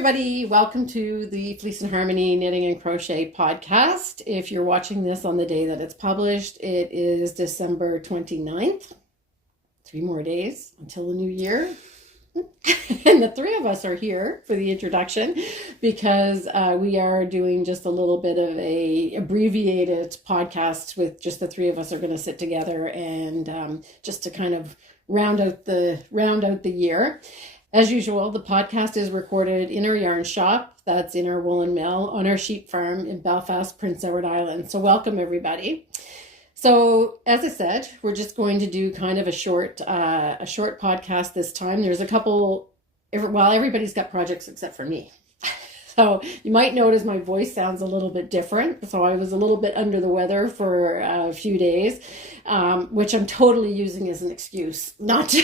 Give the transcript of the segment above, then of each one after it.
everybody. Welcome to the Fleece and Harmony Knitting and Crochet podcast. If you're watching this on the day that it's published, it is December 29th. 3 more days until the new year. And the three of us are here for the introduction because we are doing just a little bit of a abbreviated podcast with just the three of us are going to sit together and just to kind of round out the year. As usual, the podcast is recorded in our yarn shop. That's in our woolen mill on our sheep farm in Belfast, Prince Edward Island. So welcome everybody. So as I said, we're just going to do kind of a short podcast this time. There's a couple, everybody's got projects except for me. So you might notice my voice sounds a little bit different. So I was a little bit under the weather for a few days, which I'm totally using as an excuse not to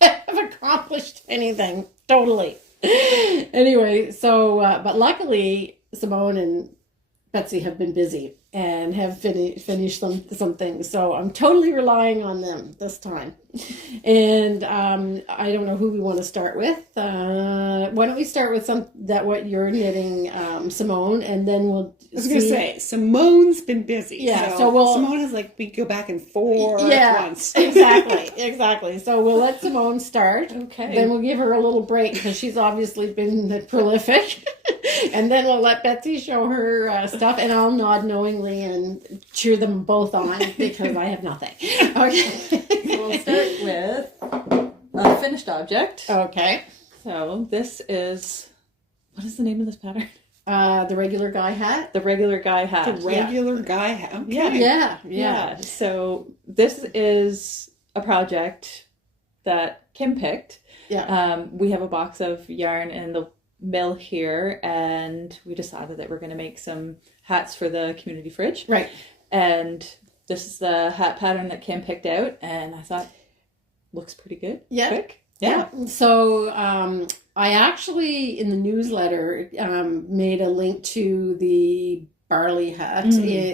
have accomplished anything. Totally. Anyway, so, but luckily Simone and Betsy have been busy and have finished some things. So I'm totally relying on them this time. And I don't know who we want to start with. Why don't we start with what you're knitting, Simone, and then we'll I was going to say, Simone's been busy. Yeah, so Simone has we go back and forth once. Exactly. So we'll let Simone start. Okay. Then we'll give her a little break because she's obviously been prolific. And then we'll let Betsy show her stuff, and I'll nod knowingly and cheer them both on because I have nothing. Okay. So we'll start with a finished object. Okay. So this is, what is the name of this pattern? The Regular Guy Hat. The Regular Guy Hat. The Regular Guy Hat. Okay. Yeah. So this is a project that Kim picked. Yeah. We have a box of yarn in the mill here, and we decided that we're going to make some hats for the community fridge. Right. And this is the hat pattern that Kim picked out, and I thought looks pretty good. Yeah. Quick. Yeah. So I actually, in the newsletter, made a link to the barley hat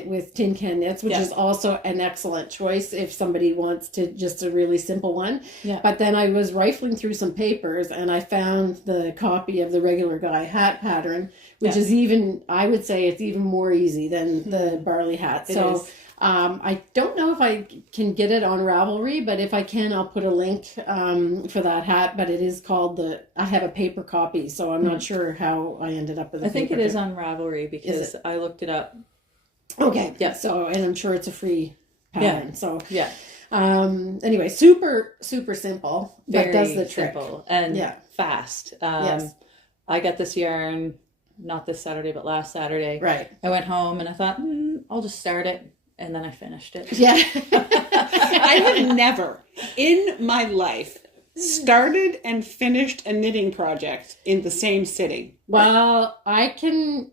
with Tin Can Knits, which is also an excellent choice if somebody wants to just a really simple one. Yeah. But then I was rifling through some papers and I found the copy of the Regular Guy Hat pattern, which is even, I would say it's even more easy than the barley hat. So I don't know if I can get it on Ravelry, but if I can, I'll put a link for that hat. But it is called I have a paper copy, so I'm not sure how I ended up with it. I think it is on Ravelry because I looked it up. Okay. Yeah. So, and I'm sure it's a free pattern. Yeah. So, yeah. Anyway, super simple, but does the trick. Simple and fast. Yes. I got this yarn, not this Saturday, but last Saturday. Right. I went home and I thought, I'll just start it. And then I finished it. Yeah. I have never in my life started and finished a knitting project in the same sitting. Well, I can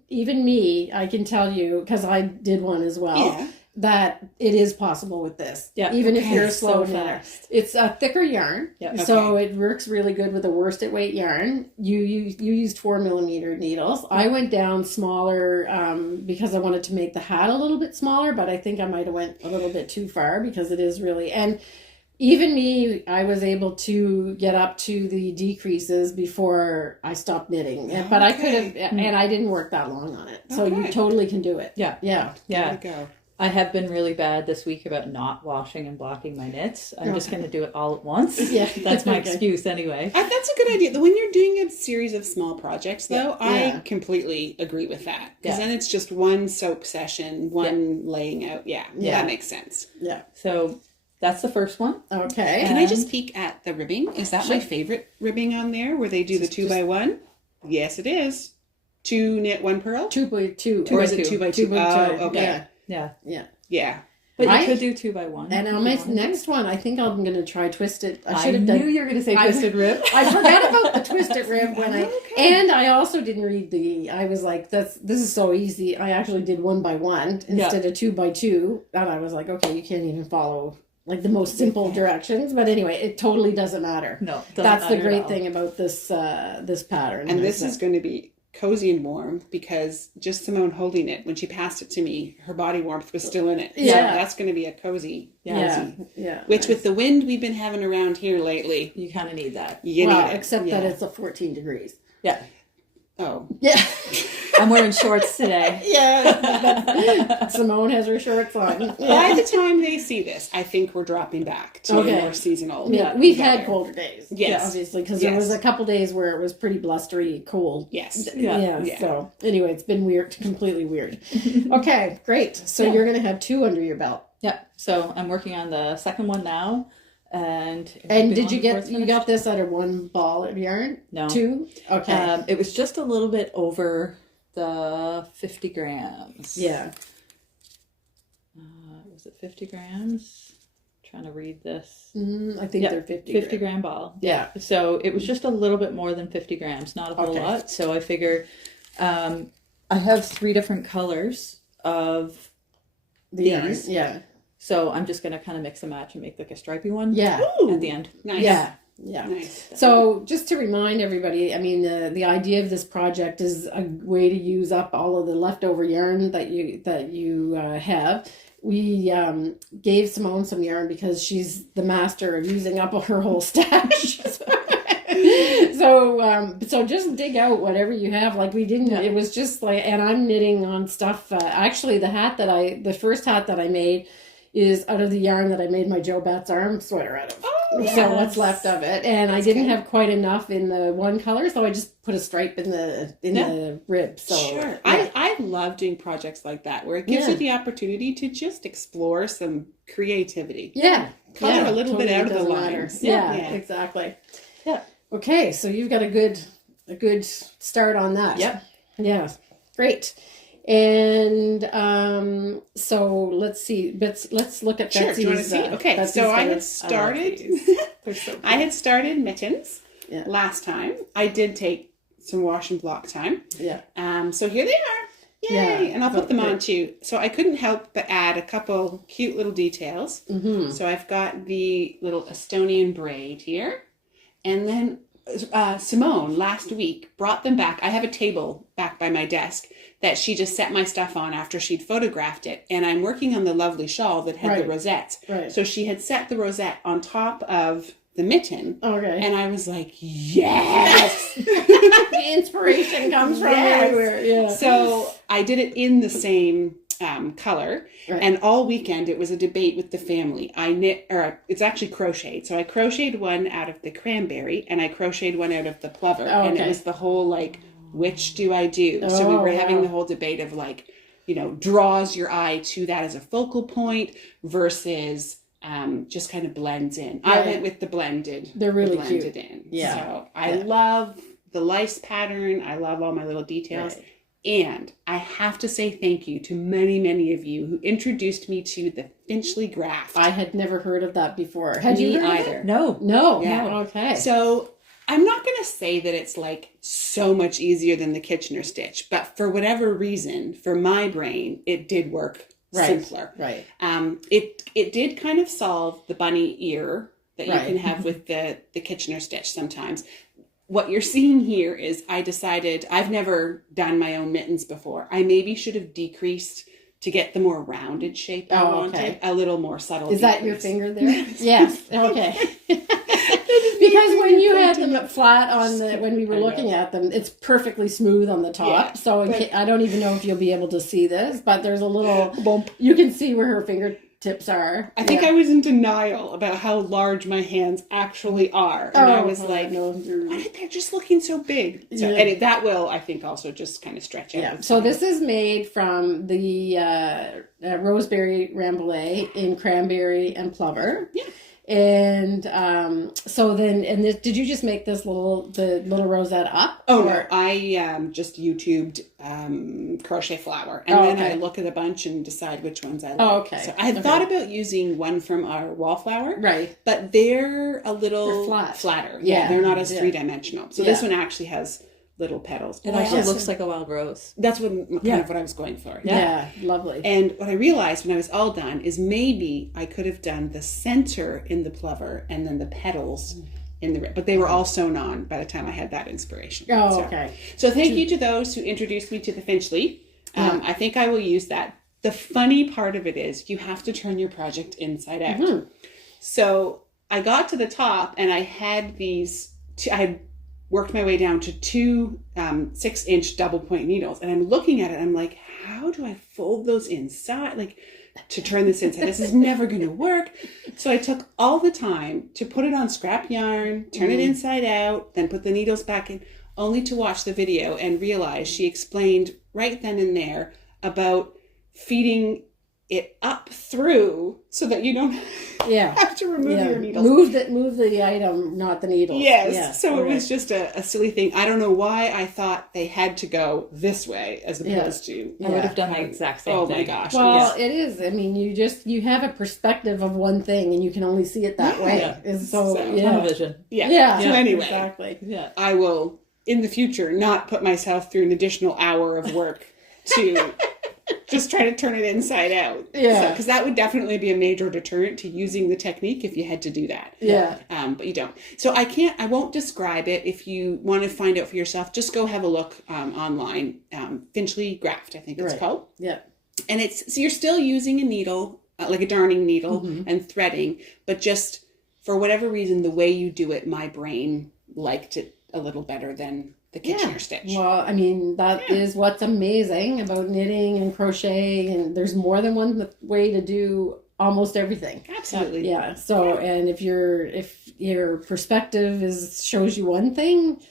tell you, because I did one as well, that it is possible with this. Yeah. Even if you're slow so knitter. fast. It's a thicker yarn. Yeah. So it works really good with a worsted weight yarn. You used 4mm needles. I went down smaller because I wanted to make the hat a little bit smaller, but I think I might have went a little bit too far because it is really, and even me, I was able to get up to the decreases before I stopped knitting. But I could have, and I didn't work that long on it. So you totally can do it. Yeah. Yeah. There we go. I have been really bad this week about not washing and blocking my knits. I'm just going to do it all at once. Yeah. That's my excuse anyway. That's a good idea. When you're doing a series of small projects, though, I completely agree with that. Because then it's just one soak session, one laying out. Yeah, that makes sense. Yeah. So that's the first one. Okay. Can I just peek at the ribbing? Is that my favorite ribbing on there, where they do the 2x1? Yes, it is. 2 knit, 1 purl? 2x2. Or is it 2x2? 2x2. Oh, okay. Yeah. But you could do 2x1. And on my next one, I think I'm going to try twisted. I knew you were going to say twisted rib. I forgot about the twisted rib and I also didn't read I was like, this is so easy. I actually did 1x1 instead of 2x2. And I was like, okay, you can't even follow the most simple directions. But anyway, it totally doesn't matter. No, that's the great thing about this pattern. And this is going to be cozy and warm because just Simone holding it, when she passed it to me, her body warmth was still in it. Yeah. So that's going to be a cozy. Yeah. Which with the wind we've been having around here lately, you kind of need that. You need it. Except that it's a 14 degrees. Yeah. Oh. Yeah. I'm wearing shorts today. Yeah. Simone has her shorts on. By the time they see this, I think we're dropping back to more seasonal. Yeah, we've had colder days. Yes. Yeah, obviously, because there was a couple days where it was pretty blustery cold. Yes. Yeah. So anyway, it's been weird, completely weird. Okay, great. So you're going to have 2 under your belt. Yeah. So I'm working on the second one now. And did you got this out of 1 ball of yarn? No. 2? Okay. It was just a little bit over the 50 grams. Yeah. Was it 50 grams? Trying to read this. I think they're 50 gram ball. Yeah. So it was just a little bit more than 50 grams, not a whole lot. So I figure I have 3 different colors of these. Yeah. So I'm just going to kind of mix and match and make like a stripy one. Yeah. At the end. Nice. Yeah. Yeah. Nice. So just to remind everybody, I mean, the idea of this project is a way to use up all of the leftover yarn that you have. We gave Simone some yarn because she's the master of using up her whole stash. So just dig out whatever you have. Like we didn't. It was just like, and I'm knitting on stuff. Actually, the first hat that I made is out of the yarn that I made my Joe Bat's arm sweater out of. Oh, yes. So what's left of it, and I didn't have quite enough in the one color, so I just put a stripe in the rib. So sure, I love doing projects like that where it gives you the opportunity to just explore some creativity. Yeah, color a little bit out of the lines. Yeah, exactly. Yeah. Okay, so you've got a good start on that. Yep. Yeah. Great. And so let's see. Let's look at Betsy's. Sure. Do you want to see? Okay. Betsy's so I had started. So I had started Mittens last time. I did take some wash and block time. Yeah. So here they are. Yay! Yeah, and I'll put them on too. So I couldn't help but add a couple cute little details. Mm-hmm. So I've got the little Estonian braid here, and then Simone last week brought them back. I have a table back by my desk that she just set my stuff on after she'd photographed it. And I'm working on the lovely shawl that had the rosettes. Right. So she had set the rosette on top of the mitten. Okay. And I was like, yes! The inspiration comes from everywhere. Yeah. So I did it in the same color. Right. And all weekend it was a debate with the family. It's actually crocheted. So I crocheted one out of the cranberry and I crocheted one out of the plover. Oh, okay. And it was the whole like, which do I do? So we were having the whole debate of like, draws your eye to that as a focal point versus just kind of blends in. Yeah. I went with the blended. They're really blended cute. In. Yeah. So I love the lice pattern. I love all my little details. Right. And I have to say thank you to many, many of you who introduced me to the Finchley graft. I had never heard of that before. Had you heard either? Of it? No. Yeah. No. Okay. So I'm not going to say that it's like so much easier than the Kitchener stitch, but for whatever reason, for my brain, it did work simpler. Right. It did kind of solve the bunny ear that you can have with the Kitchener stitch sometimes. What you're seeing here is I decided I've never done my own mittens before. I maybe should have decreased to get the more rounded shape I wanted. A little more subtle. Is that your finger there? Yes. Okay. Because when you had them flat when we were looking at them, it's perfectly smooth on the top. Yeah, so I don't even know if you'll be able to see this, but there's a little bump. You can see where her fingertips are. I think I was in denial about how large my hands actually are. And I was like, why they're just looking so big? So, and that will, I think, also just kind of stretch out. Yeah. So this is made from the Roseberry Rambouillet in cranberry and plover. Yeah. And did you just make this the little rosette up? Oh, no, I just YouTubed crochet flower, and then I look at a bunch and decide which ones I like. Oh, okay. So I had thought about using one from our wallflower, right? But they're a little flatter. Yeah, they're not as 3-dimensional. So this one actually has little petals. It actually looks like a wild rose. That's kind of what I was going for. Yeah, lovely. And what I realized when I was all done is maybe I could have done the center in the plover and then the petals in the rib. But they were all sewn on by the time I had that inspiration. Oh, okay. So thank you to those who introduced me to the Finchley. I think I will use that. The funny part of it is you have to turn your project inside out. Mm-hmm. So I got to the top and I had I had worked my way down to two 6-inch double point needles. And I'm looking at it, I'm like, how do I fold those inside? Like, to turn this inside, this is never going to work. So I took all the time to put it on scrap yarn, turn it inside out, then put the needles back in, only to watch the video and realize she explained right then and there about feeding it up through so that you don't have to remove your needles. Move the item, not the needles. Yes. Yeah. So it was just a silly thing. I don't know why I thought they had to go this way as opposed to. I would have done the exact same thing. Oh my gosh. Well, it is. I mean, you have a perspective of one thing and you can only see it that way. Yeah. And so Tunnel vision. Yeah. So anyway, exactly. Yeah. I will, in the future, not put myself through an additional hour of work to just try to turn it inside out. Yeah. Because that would definitely be a major deterrent to using the technique if you had to do that. Yeah. But you don't. So I won't describe it. If you want to find out for yourself, just go have a look online. Finchley Graft, I think it's called. Yeah. And so you're still using a needle, like a darning needle and threading, but just for whatever reason, the way you do it, my brain liked it a little better than the Kitchener stitch. Well, I mean, that is what's amazing about knitting and crochet, and there's more than one way to do almost everything. Absolutely. Yeah. So, and if your perspective shows you one thing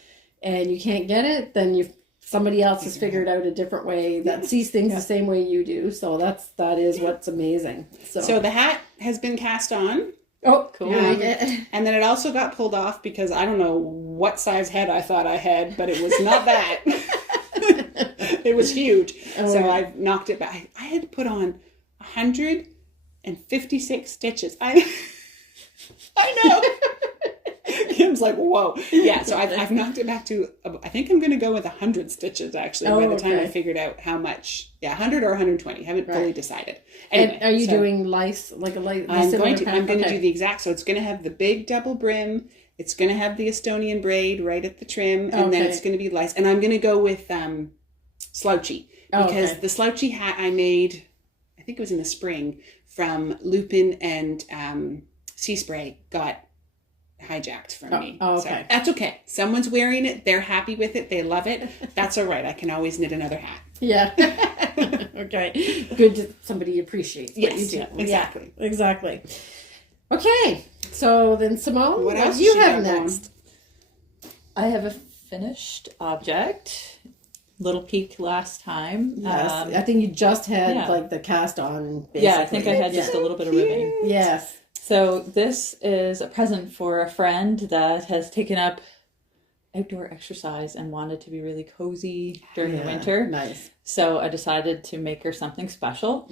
and you can't get it, then somebody else has figured out a different way that sees things the same way you do. So that is what's amazing. So the hat has been cast on. Oh, cool. And then it also got pulled off because I don't know what size head I thought I had, but it was not that. It was huge. So I knocked it back. I had to put on 156 stitches. I know. Kim's like, whoa. Yeah, so I've knocked it back to, I think I'm going to go with 100 stitches, actually, by the time I figured out how much. Yeah, 100 or 120. Haven't fully decided. Anyway, and are you doing lice, like a lice? I'm going to do the exact, so it's going to have the big double brim. It's going to have the Estonian braid right at the trim, and then it's going to be lice. And I'm going to go with slouchy, because the slouchy hat I made, I think it was in the spring, from Lupin and Sea Spray got hijacked from me. So that's okay. Someone's wearing it. They're happy with it. They love it. That's all right. I can always knit another hat. Yeah. Okay. Good that somebody appreciates what you do. Yeah, exactly. Yeah, exactly. Okay. So then, Simone, what else do you she have got next? I have a finished object. Little peek last time. Yes. I think you just had like the cast on. Basically. Yeah, I think I had just a little bit of ribbing. Yes. So this is a present for a friend that has taken up outdoor exercise and wanted to be really cozy during the winter. Nice. So I decided to make her something special.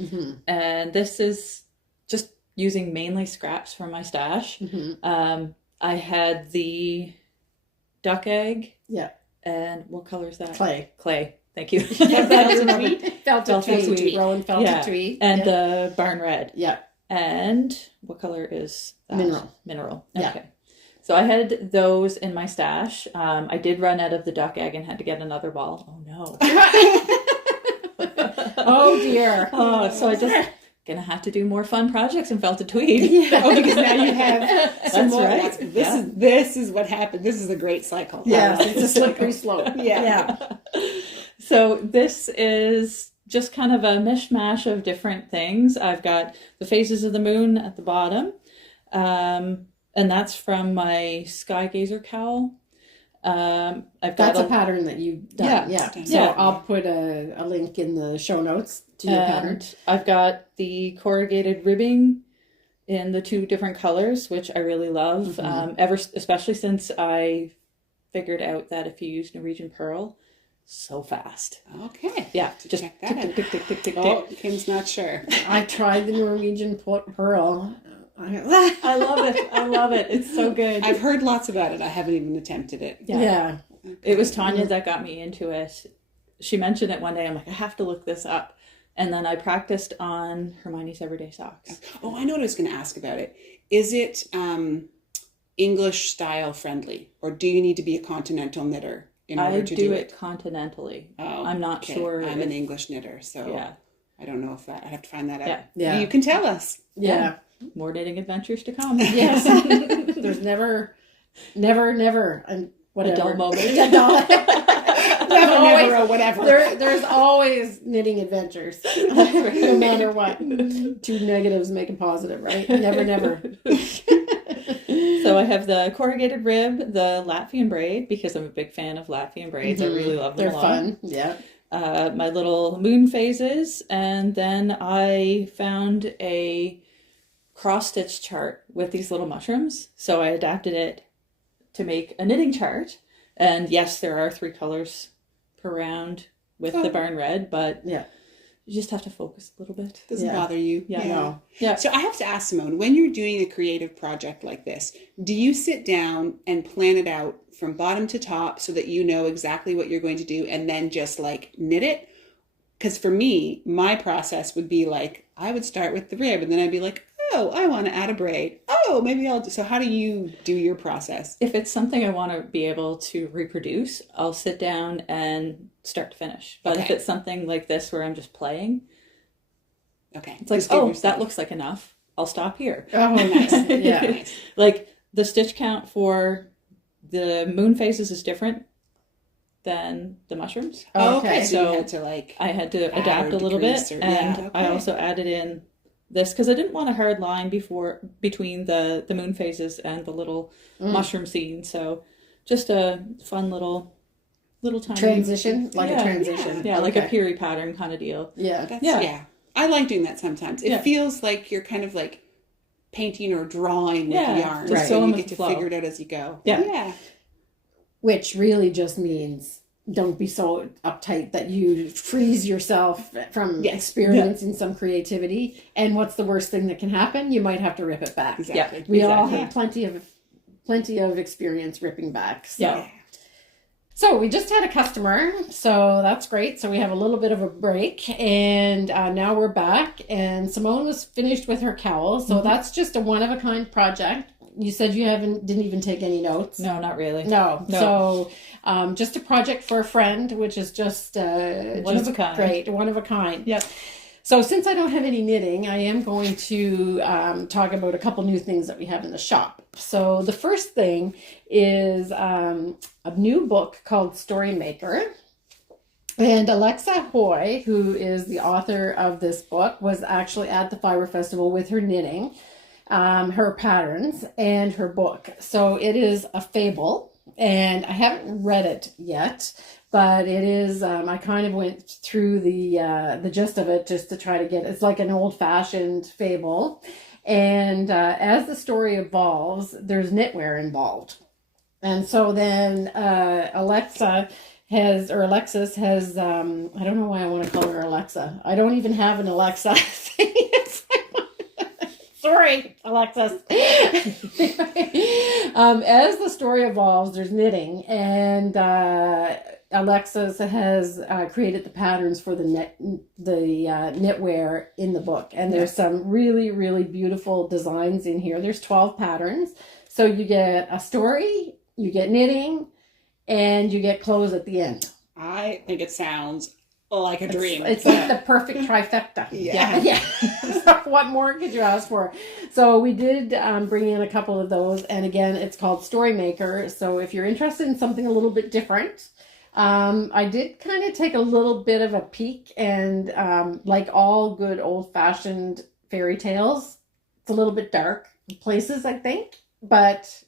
And this is just using mainly scraps from my stash. I had the duck egg. Yeah. And what color is that? Clay. Thank you. Felted tweed. Rowan felted tweed. And the barn red. Yeah. And what color is that? Mineral. Okay. Yeah. So I had those in my stash. I did run out of the duck egg and had to get another ball. Oh no. Oh dear. Oh, so I just gonna have to do more fun projects in felted tweed. Yeah. Oh, because now you have some more. Right. This is what happened. This is a great cycle. Yeah, it's a slippery slope. Yeah. So this is just kind of a mishmash of different things. I've got the phases of the moon at the bottom. And that's from my Sky Gazer cowl. That's a pattern that you've done. Yeah. So I'll put a link in the show notes to your pattern. I've got the corrugated ribbing in the two different colors, which I really love. Especially since I figured out that if you use Norwegian Pearl, so fast. Okay. Yeah. Just check tick, that tick, tick, tick, tick, tick, Oh, tick. Kim's not sure. I tried the Norwegian Pearl. I love it. It's so good. I've heard lots about it. I haven't even attempted it. Yeah. It was Tanya that got me into it. She mentioned it one day. I'm like, I have to look this up. And then I practiced on Hermione's Everyday Socks. Oh, I know what I was going to ask about it. Is it English style friendly, or do you need to be a continental knitter in order to do it? Continentally. Oh, I'm not sure. I'm an English knitter, so yeah. I don't know if that. I'd have to find that out. Yeah. You can tell us. Yeah. More knitting adventures to come. Yes. There's never. And whatever. Adult moment. Never or whatever. There's always knitting adventures, no matter what. Two negatives make a positive, right? Never. So I have the corrugated rib, the Latvian braid, because I'm a big fan of Latvian braids. I really love them. They're fun. Yeah. My little moon phases, and then I found a cross-stitch chart with these little mushrooms. So I adapted it to make a knitting chart. And yes, there are 3 colors per round with the barn red, but yeah, you just have to focus a little bit. Doesn't bother you. Yeah. No. Yeah. So I have to ask Simone, when you're doing a creative project like this, do you sit down and plan it out from bottom to top so that you know exactly what you're going to do and then just like knit it? Because for me, my process would be like, I would start with the rib and then I'd be like, oh, I want to add a braid. Oh, maybe I'll do. So how do you do your process? If it's something I want to be able to reproduce, I'll sit down and start to finish. But if it's something like this where I'm just playing, it's like, that looks like enough. I'll stop here. Oh, nice. Yeah. Nice. Like the stitch count for the moon phases is different than the mushrooms. Oh, Okay. okay. So you had to like. I had to Add adapt or a little bit, decrease or- and yeah, I okay. also added in this because I didn't want a hard line between the moon phases and the little mushroom scene. So just a fun little tiny Transition, like a transition. Yeah, like a Okay. Peary pattern kind of deal. Yeah. Yeah. I like doing that sometimes. It Yeah. feels like you're kind of like painting or drawing with Yeah, yarn. just So going you with get the to flow. figure it out as you go. Yeah. Yeah. Which really just means don't be so uptight that you freeze yourself from experiencing some creativity. And what's the worst thing that can happen? You might have to rip it back. Exactly. We all Exactly. have plenty of experience ripping back. So. Yeah. So we just had a customer, so that's great. So we have a little bit of a break, and now we're back. And Simone was finished with her cowl, so that's just a one-of-a-kind project. You said you didn't even take any notes. No, not really. No. So just a project for a friend, which is just One of a kind. Great, one of a kind. Yep. So since I don't have any knitting, I am going to talk about a couple new things that we have in the shop. So the first thing is a new book called Story Maker. And Alexa Hoy, who is the author of this book, was actually at the Fiber Festival with her knitting, her patterns, and her book. So it is a fable, and I haven't read it yet. But it is, I kind of went through the gist of it just to try to get, it's like an old-fashioned fable. And as the story evolves, there's knitwear involved. And so then Alexis has, I don't know why I want to call her Alexa. I don't even have an Alexa. Sorry, Alexis. As the story evolves, there's knitting, and Alexis has created the patterns for the knitwear in the book, and there's some really, really beautiful designs in here. There's 12 patterns, so you get a story, you get knitting, and you get clothes at the end. I think it sounds like a dream. It's like the perfect trifecta. Yeah. So what more could you ask for? So we did bring in a couple of those, and again, it's called Story Maker. So if you're interested in something a little bit different, I did kind of take a little bit of a peek, and like all good old-fashioned fairy tales, it's a little bit dark in places, I think, but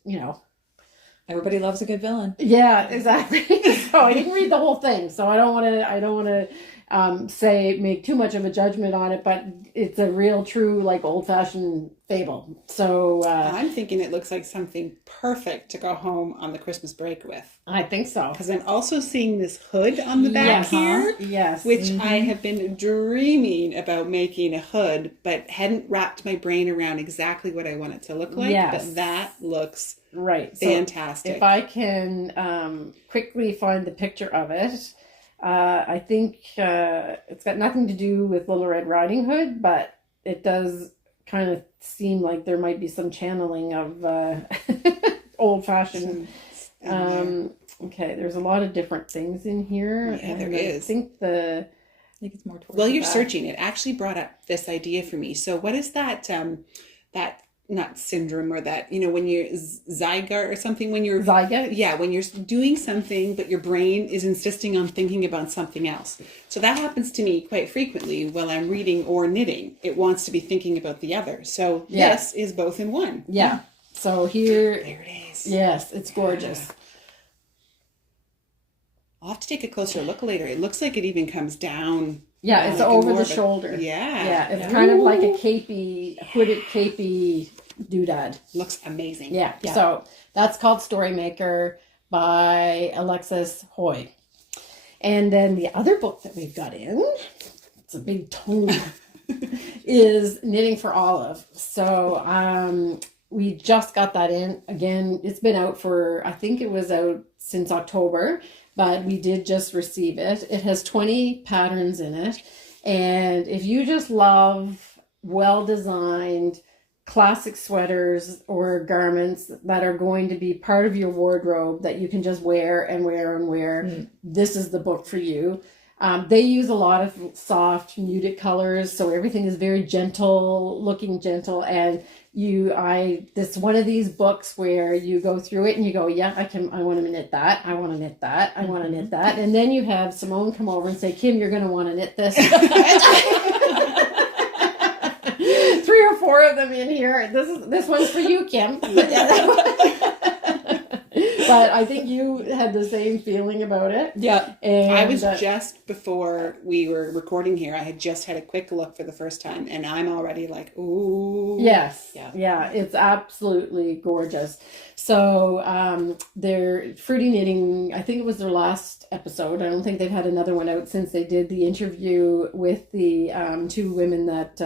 Everybody loves a good villain. yeah, exactly. So I didn't read the whole thing, so I don't want to make too much of a judgment on it, but it's a real true like old-fashioned fable. So I'm thinking it looks like something perfect to go home on the Christmas break with. I think so. Because I'm also seeing this hood on the back here, Yes. which I have been dreaming about making a hood, but hadn't wrapped my brain around exactly what I want it to look like. Yes. But that looks right. So fantastic. if I can quickly find the picture of it, I think it's got nothing to do with Little Red Riding Hood, but it does kind of seem like there might be some channeling of old-fashioned. Okay, there's a lot of different things in here. Yeah, there and is. I think It's more towards While the you're back. searching, it actually brought up this idea for me. So what is that not syndrome or that, when you're zygote or something, when you're Zygote? Yeah, when you're doing something, but your brain is insisting on thinking about something else. So that happens to me quite frequently while I'm reading or knitting. It wants to be thinking about the other. So this is both in one. Yeah. So here. There it is. Yes, it's gorgeous. Yeah. I'll have to take a closer look later. It looks like it even comes down. Yeah, it's like over more the shoulder. Yeah. Yeah, it's kind of like a hooded capey doodad. Looks amazing. Yeah. So that's called Storymaker by Alexis Hoy. And then the other book that we've got in, it's a big tome, is Knitting for Olive. So we just got that in. Again, it's been out I think it was out since October, but we did just receive it. It has 20 patterns in it. And if you just love well-designed classic sweaters or garments that are going to be part of your wardrobe that you can just wear and wear and wear, this is the book for you. They use a lot of soft muted colors, so everything is very looking gentle, and this one of these books where you go through it and you go, yeah, I want to knit that, I want to knit that, I want to knit that, and then you have Simone come over and say, Kim, you're going to want to knit this. 3 or 4 of them in here. This one's for you, Kim. But I think you had the same feeling about it. Yeah. And I was just before we were recording here, I had just had a quick look for the first time, and I'm already like, ooh. Yes. Yeah. It's absolutely gorgeous. So their Fruity Knitting, I think it was their last episode. I don't think they've had another one out since they did the interview with the 2 women that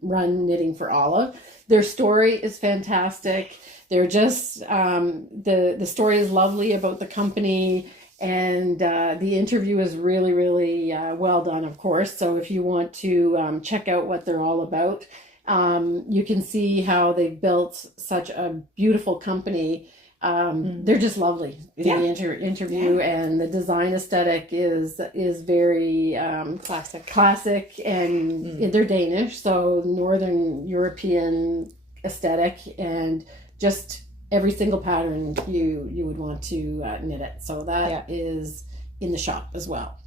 run Knitting for Olive. Their story is fantastic. They're just, the story is lovely about the company, and the interview is really, really well done, of course. So if you want to check out what they're all about, you can see how they've built such a beautiful company. They're just lovely in the interview, and the design aesthetic is very classic, and they're Danish, so Northern European aesthetic, and just every single pattern you would want to knit it. So that is in the shop as well.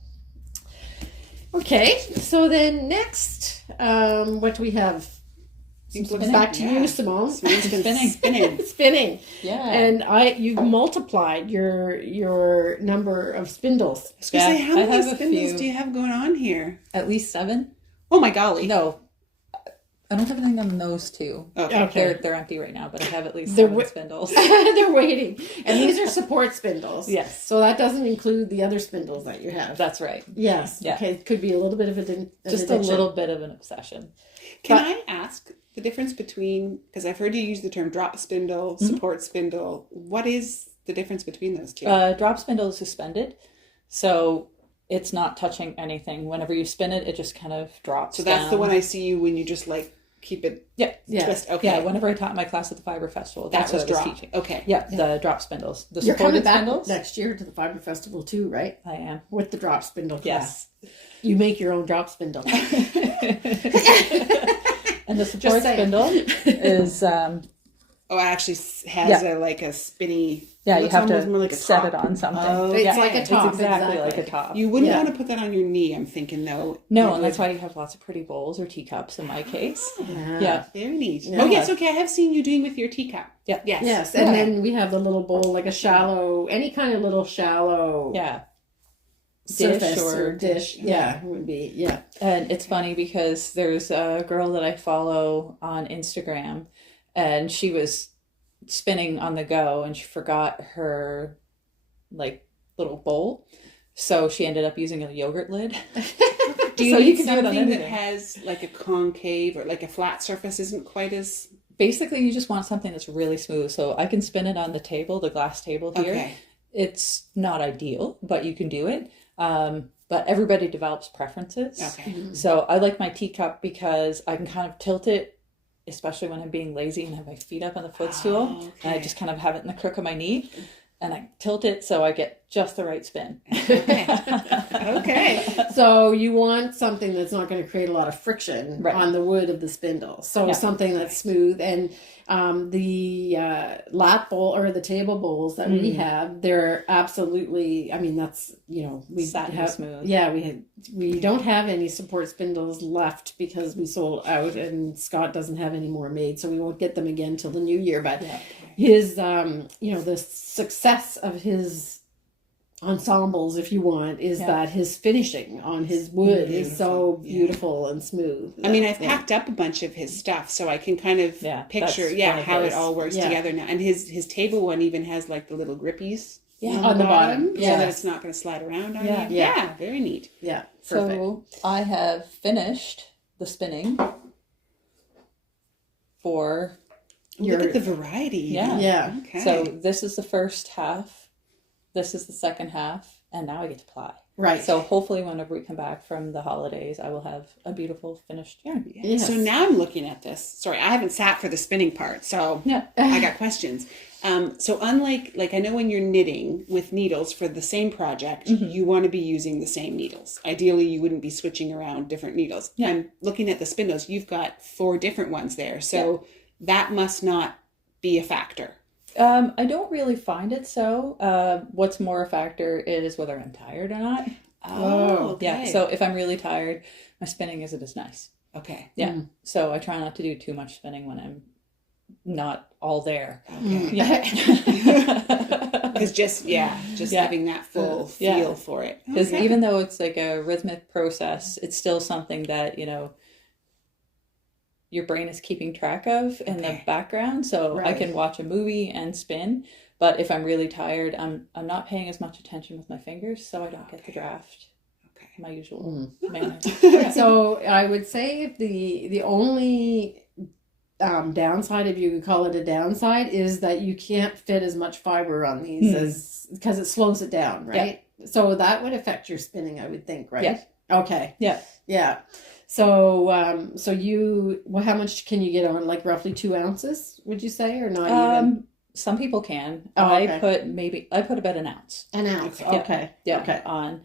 Okay, so then next, what do we have? Back to you, Simone. Spinning. Yeah. And you've multiplied your number of spindles. I was going to say, how many spindles do you have going on here? At least 7. Oh my golly. No. I don't have anything on those 2. Okay. They're empty right now, but I have at least 7 spindles. They're waiting. And these are support spindles. Yes. So that doesn't include the other spindles that you have. That's right. Yes. Yeah. Okay. It could be a little bit of just a little bit of an obsession. Can I ask the difference between, because I've heard you use the term drop spindle, support spindle. What is the difference between those 2? Drop spindle is suspended. So it's not touching anything. Whenever you spin it, it just kind of drops So that's down. the one I see you when you just keep it twist. Okay. Yeah, whenever I taught my class at the Fiber Festival, that's what I was teaching. Okay. Yeah, the drop spindles. The You're coming back spindles. next year to the Fiber Festival too, right? I am. With the drop spindle class. Yes. You make your own drop spindle. And the support spindle is... it actually has a spinny... Yeah, you have to more like set it on something. Oh, it's like a top. It's exactly like a top. You wouldn't want to put that on your knee, I'm thinking, though. No, and that's why you have lots of pretty bowls or teacups in my case. Yeah. Very neat. Yeah. Oh, yes, okay. I have seen you doing with your teacup. Yeah. Yes. And then we have the little bowl, like a shallow, any kind of little shallow surface or dish. Yeah, would be, yeah. And it's funny because there's a girl that I follow on Instagram, and she was spinning on the go, and she forgot her little bowl, so she ended up using a yogurt lid. Do you need something that has like a concave or like a flat surface isn't quite as... Basically, you just want something that's really smooth. So I can spin it on the table, the glass table here. Okay. It's not ideal, but you can do it. But everybody develops preferences. Okay. Mm-hmm. So I like my teacup because I can kind of tilt it, especially when I'm being lazy and have my feet up on the footstool. Okay. And I just kind of have it in the crook of my knee. And I tilt it so I get just the right spin. Okay. So you want something that's not going to create a lot of friction Right. on the wood of the spindle. So Yeah. something that's smooth. And the lap bowl or the table bowls that we have, they're absolutely, I mean, that's, we Satin have smooth. Yeah, we don't have any support spindles left because we sold out, and Scott doesn't have any more made, so we won't get them again till the new year. But his, the success of his ensembles, if you want, is that his finishing on his wood is so beautiful and smooth. I mean, I've packed up a bunch of his stuff, so I can kind of picture, how it all works together now. And his table one even has like the little grippies on the bottom, so that it's not going to slide around on you. Yeah, very neat. Yeah, perfect. So I have finished the spinning for. Look at the variety. Yeah. Okay. So this is the first half. This is the second half, and now I get to ply. Right. So hopefully whenever we come back from the holidays, I will have a beautiful finished yarn. Yes. So now I'm looking at this. Sorry, I haven't sat for the spinning part, so I got questions. So unlike, I know when you're knitting with needles for the same project, you want to be using the same needles. Ideally, you wouldn't be switching around different needles. Yeah. I'm looking at the spindles. You've got 4 different ones there, so that must not be a factor. I don't really find it so. What's more a factor is whether I'm tired or not. Oh, okay. Yeah. So if I'm really tired, my spinning isn't as nice. Okay. Yeah. So I try not to do too much spinning when I'm not all there. Okay. Yeah. Because just having that full feel for it. Because even though it's like a rhythmic process, it's still something that, your brain is keeping track of in the background. So I can watch a movie and spin, but if I'm really tired, I'm not paying as much attention with my fingers, so I don't get the draft my usual manner. So I would say the only downside, if you could call it a downside, is that you can't fit as much fiber on these as because it slows it down, right? So that would affect your spinning, I would think, right? Yeah. Okay. Yeah. Yeah. So, how much can you get on? Like roughly 2 ounces, would you say, or not even? Some people can. Oh, okay. I put about an ounce. An ounce. Okay. Yeah. Okay. On.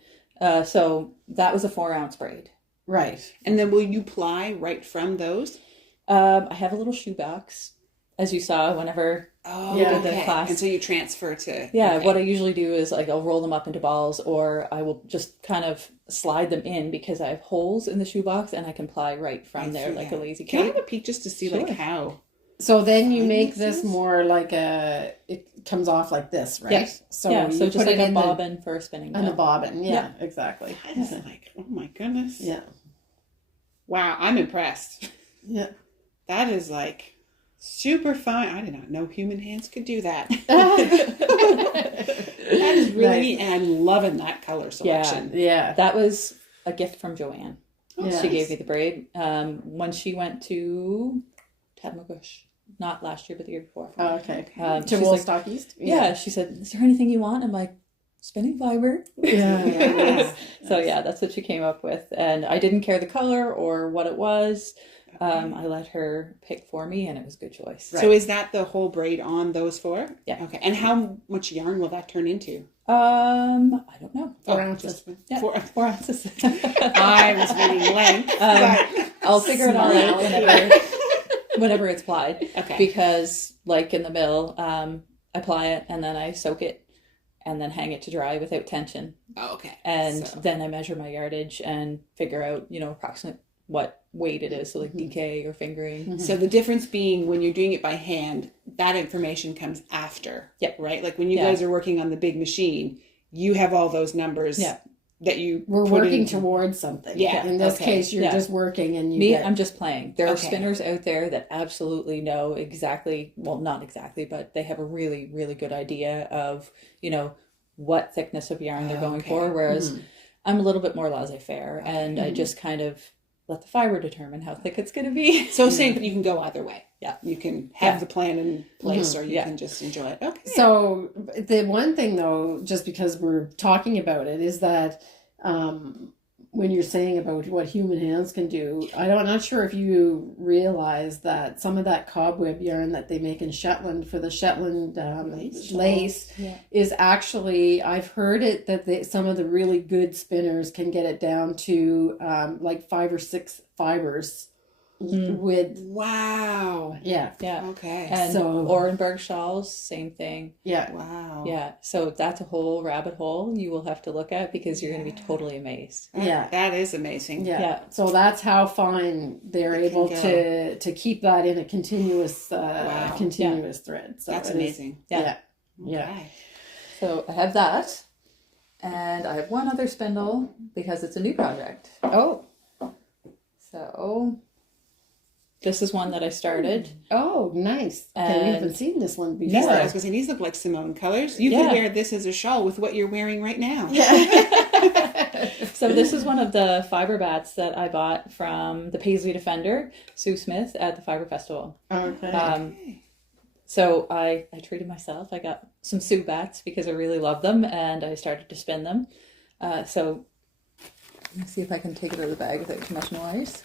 So that was a 4-ounce braid. Right. And then will you ply right from those? I have a little shoebox, as you saw whenever we did the class. And so you transfer to... Yeah, what I usually do is I'll roll them up into balls, or I will just kind of slide them in because I have holes in the shoebox and I can ply right from there like a lazy Can I cat. have a peek just to see how? So then you make this more like it comes off like this, right? Yes. So So you just put like it a in bobbin for a spinning and a wheel. bobbin. Yeah, exactly. That is oh my goodness. Yeah. Wow, I'm impressed. Yeah. That is super fine. I did not know human hands could do that. That is really, and I'm loving that color selection. Yeah. That was a gift from Joanne. Yeah. She gave me the braid when she went to Tadmagush. Not last year, but the year before. Oh, okay. To To Woolstock East? Yeah, she said, "Is there anything you want?" I'm like, "Spinning fiber." Yeah. So yeah, that's what she came up with, and I didn't care the color or what it was. I let her pick for me, and it was a good choice. Right. So is that the whole braid on those 4? Yeah. Okay. And how much yarn will that turn into? I don't know. 4 ounces. Just Yeah, 4 ounces. I was reading length. But I'll figure it all out whenever it's plied. Okay. Because like in the mill, I ply it and then I soak it and then hang it to dry without tension. Oh, okay. And then I measure my yardage and figure out, approximate what weight it is, so like DK or fingering. So the difference being when you're doing it by hand, that information comes after. Yeah. Right? Like when you guys are working on the big machine, you have all those numbers that you We're put working in. towards something. Yeah. In this case, you're just working and I'm just playing. There are Okay. spinners out there that absolutely know exactly, well, not exactly, but they have a really, really good idea of, what thickness of yarn they're going for. Whereas I'm a little bit more laissez-faire and I just kind of let the fiber determine how thick it's going to be. So saying you can go either way. Yeah. You can have the plan in place or you can just enjoy it. Okay. So the one thing though, just because we're talking about it, is that when you're saying about what human hands can do, I'm not sure if you realize that some of that cobweb yarn that they make in Shetland for the Shetland lace is actually, I've heard it that some of the really good spinners can get it down to like 5 or 6 fibers with. Wow. Yeah. Okay. And so Orenburg shawls, same thing. Yeah. Wow. Yeah. So that's a whole rabbit hole you will have to look at because you're going to be totally amazed. That is amazing. Yeah. So that's how fine they're able to keep that in a continuous thread. So that's amazing. Yeah. Okay. So I have that, and I have one other spindle because it's a new project. Oh. So this is one that I started. Oh, nice. Okay, we haven't seen this one before. These, I was going to say, these look like Simone colors. You could wear this as a shawl with what you're wearing right now. Yeah. So this is one of the fiber bats that I bought from the Paisley Defender, Sue Smith, at the Fiber Festival. Okay. So I treated myself. I got some Sue bats because I really love them, and I started to spin them. So let's see if I can take it out of the bag without too much noise.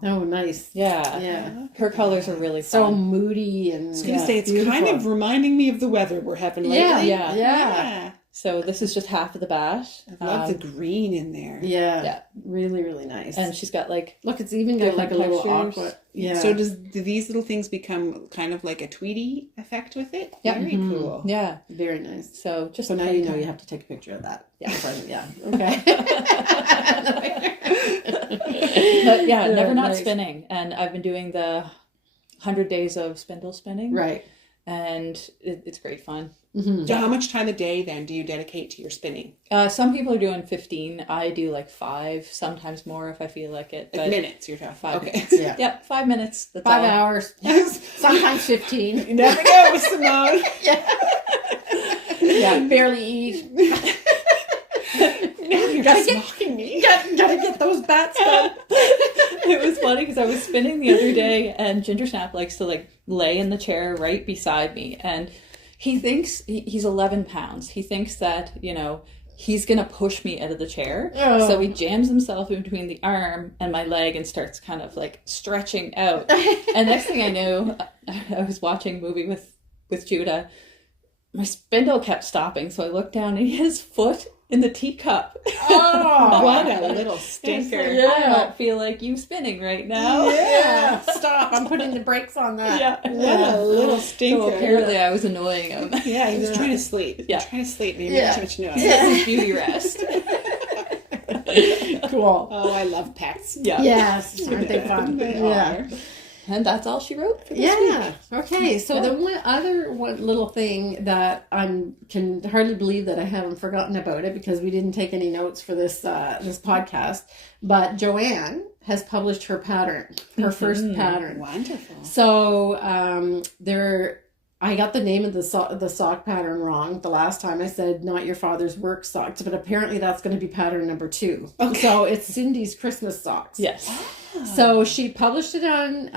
Oh, nice. Yeah. Her colors are really fun. So moody and I was going to say, it's kind of reminding me of the weather we're having lately. Yeah. So this is just half of the bat. I love the green in there. Yeah. Really, really nice. And she's got like... Look, it's even got like a little textures. aqua. Yeah. So do these little things become kind of like a Tweety effect with it? Yeah. Very cool. Yeah. Very nice. So just... So now you know you have to take a picture of that. Yeah. Okay. But never not spinning. And I've been doing the 100 days of spindle spinning. Right. And it's great fun. Mm-hmm. So how much time a day then do you dedicate to your spinning? Some people are doing 15. I do like 5, sometimes more if I feel like it. Like But minutes, you're talking. 5 Okay. minutes. Yeah. Yeah, 5 minutes. That's 5 all. hours. Sometimes 15. You never know, Simone. Yeah. Barely eat. You're just mocking me. Gotta get those bats done. It was funny because I was spinning the other day, and Ginger Snap likes to like lay in the chair right beside me, and he thinks he's 11 pounds. He thinks that, he's going to push me out of the chair. Oh. So he jams himself in between the arm and my leg and starts kind of like stretching out. And next thing I knew, I was watching a movie with Judah. My spindle kept stopping. So I looked down and his foot in the teacup. Oh, What a little stinker. I don't feel like you spinning right now. Yeah. Stop. I'm putting the brakes on that. Yeah. What a little stinker. So apparently I was annoying him. Yeah, he was trying to sleep. Yeah. Trying to sleep, maybe Yeah. too much noise. His beauty rest. Cool. Oh, I love pets. Yeah. Yes. Aren't they fun? They Yeah. are. And that's all she wrote for this week. Okay. So the one little thing that can hardly believe that I haven't forgotten about it because we didn't take any notes for this podcast, but Joanne has published her pattern, her first pattern. Wonderful. So I got the name of the sock pattern wrong the last time. I said not your father's work socks, but apparently that's going to be pattern number 2. Okay. So it's Cindy's Christmas socks. Yes. So she published it on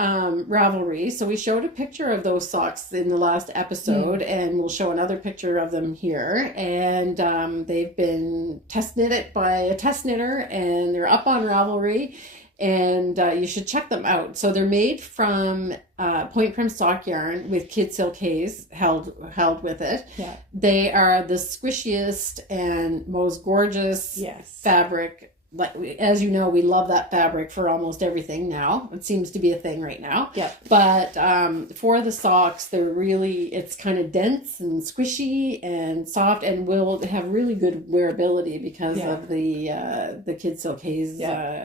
Ravelry. So we showed a picture of those socks in the last episode, and we'll show another picture of them here. And they've been test knitted by a test knitter, and they're up on Ravelry. And you should check them out. So they're made from point prim sock yarn with kid silk haze held with it. Yeah. They are the squishiest and most gorgeous fabric. Like, as you know, we love that fabric for almost everything now. It seems to be a thing right now. Yeah. But for the socks, it's kind of dense and squishy and soft, and will have really good wearability because of the kid silk haze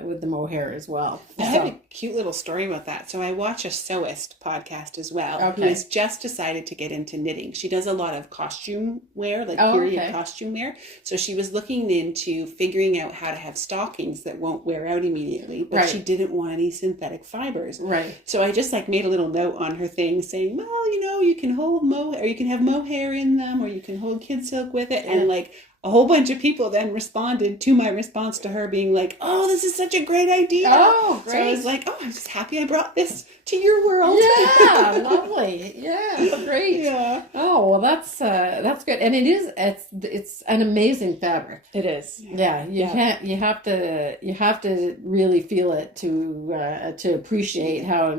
with the mohair as well. I have a cute little story about that. So I watch a sewist podcast as well who has just decided to get into knitting. She does a lot of costume wear, like period costume wear. So she was looking into figuring out how to have stockings that won't wear out immediately, but she didn't want any synthetic fibers. Right. So I just made a little note on her thing saying, well, you can hold mohair, or you can have mohair in them, or you can hold kid silk with it. And a whole bunch of people then responded to my response to her being like, oh, this is such a great idea. Oh, great. So I was like, oh, I'm just happy I brought this to your world. Yeah, lovely. Yeah, great. Yeah. Oh, well, that's good. And it's an amazing fabric. It is. Yeah, you have to really feel it to appreciate how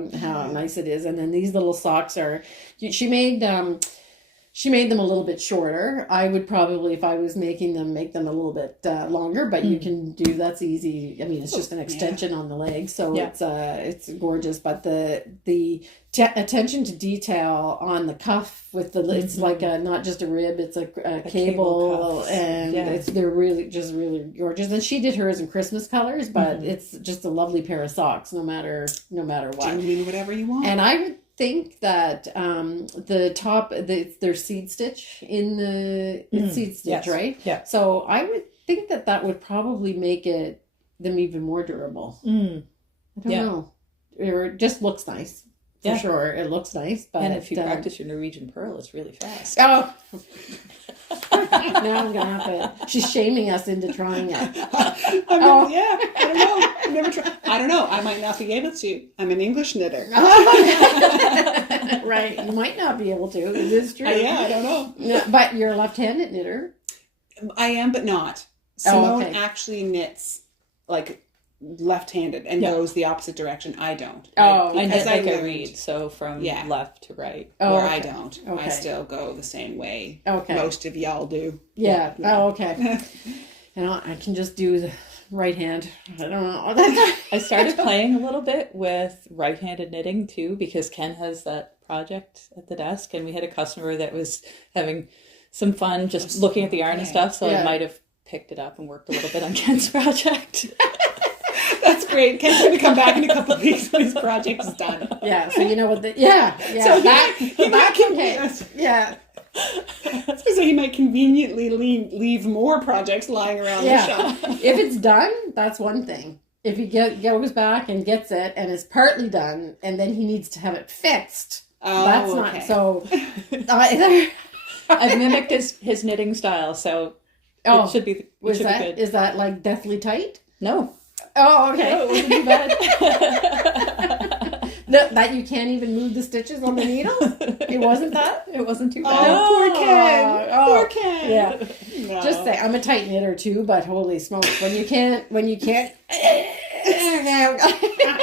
nice it is. And then these little socks are, she made them a little bit shorter. I would probably, if I was making them, make them a little bit longer, but you can that's easy. I mean, it's just an extension on the leg, so it's gorgeous. But the attention to detail on the cuff with it's like not just a rib, it's a cable and they're really gorgeous. And she did hers in Christmas colors, but it's just a lovely pair of socks, no matter what. Genuine, whatever you want. And I would think that the top, their seed stitch in the seed stitch, yes. right? Yeah. So I would think that would probably make them even more durable. I don't know. It just looks nice. For sure, it looks nice. But and if you practice your Norwegian purl, it's really fast. Oh. Now I'm gonna have to. She's shaming us into trying it. I don't know. I've never tried. I don't know. I might not be able to. I'm an English knitter. Right. You might not be able to. It is true. I don't know. Yeah, but you're a left-handed knitter. I am, but not. Simone actually knits like left-handed and goes the opposite direction. I don't. I knit like a reed, so from left to right. Where I don't. I still go the same way. Most of y'all do. Yeah. Oh, okay. And I can just do the right hand. I don't know. I started playing a little bit with right-handed knitting too, because Ken has that project at the desk, and we had a customer that was having some fun just looking at the yarn and stuff, so I might have picked it up and worked a little bit on Ken's project. That's great. Ken's going to come back in a couple of weeks when his project is done. Yeah, so you know what so that can be so he might conveniently leave more projects lying around the shop. If it's done, that's one thing. If he goes back and gets it and it's partly done, and then he needs to have it fixed, that's not so. I've mimicked his knitting style, so it should be. Good. Is that like deathly tight? No. Oh, okay. No, it wasn't too bad. That you can't even move the stitches on the needle? It wasn't that? It wasn't too bad. Oh, poor Ken. Poor Ken. Yeah. No. Just say I'm a tight knitter too, but holy smokes, when you can't.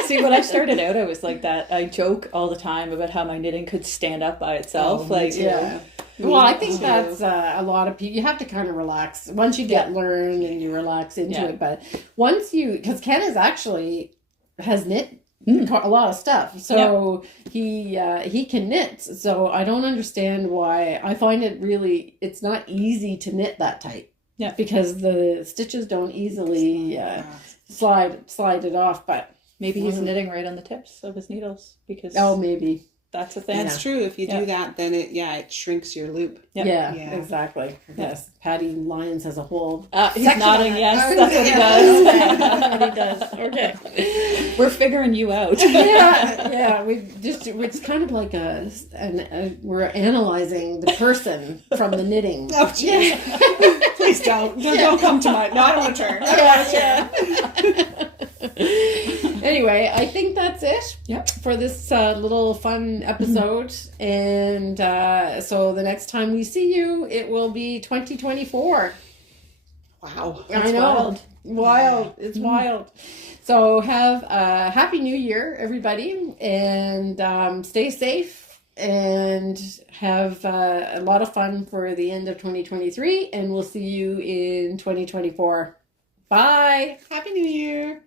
See, when I started out, I was like that. I joke all the time about how my knitting could stand up by itself. Well, I think that's a lot of people. You have to kind of relax once you get learned and you relax into it. But once because Ken has knit a lot of stuff, so he can knit. So I don't understand why. I find it's not easy to knit that tight. Yeah, because the stitches don't easily slide it off. But maybe he's knitting right on the tips of his needles because maybe. That's a thing. That's true. If you do that, then it shrinks your loop. Yep. Yeah, exactly. Yes. Patty Lyons has a whole he's nodding yes, that's what he does. That's what he does. Okay. We're figuring you out. It's kind of like we're analyzing the person from the knitting. Oh, geez. Please don't come to my. No, I don't want to turn. Anyway, I think that's it for this little fun episode. And so the next time we see you, it will be 2024. Wow. I know. Wild. It's wild. So have a happy new year, everybody. And stay safe. And have a lot of fun for the end of 2023. And we'll see you in 2024. Bye. Happy New Year.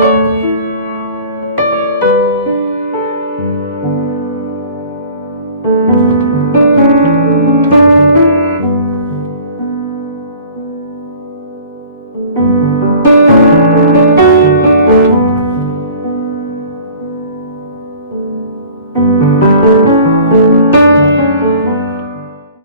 Bye.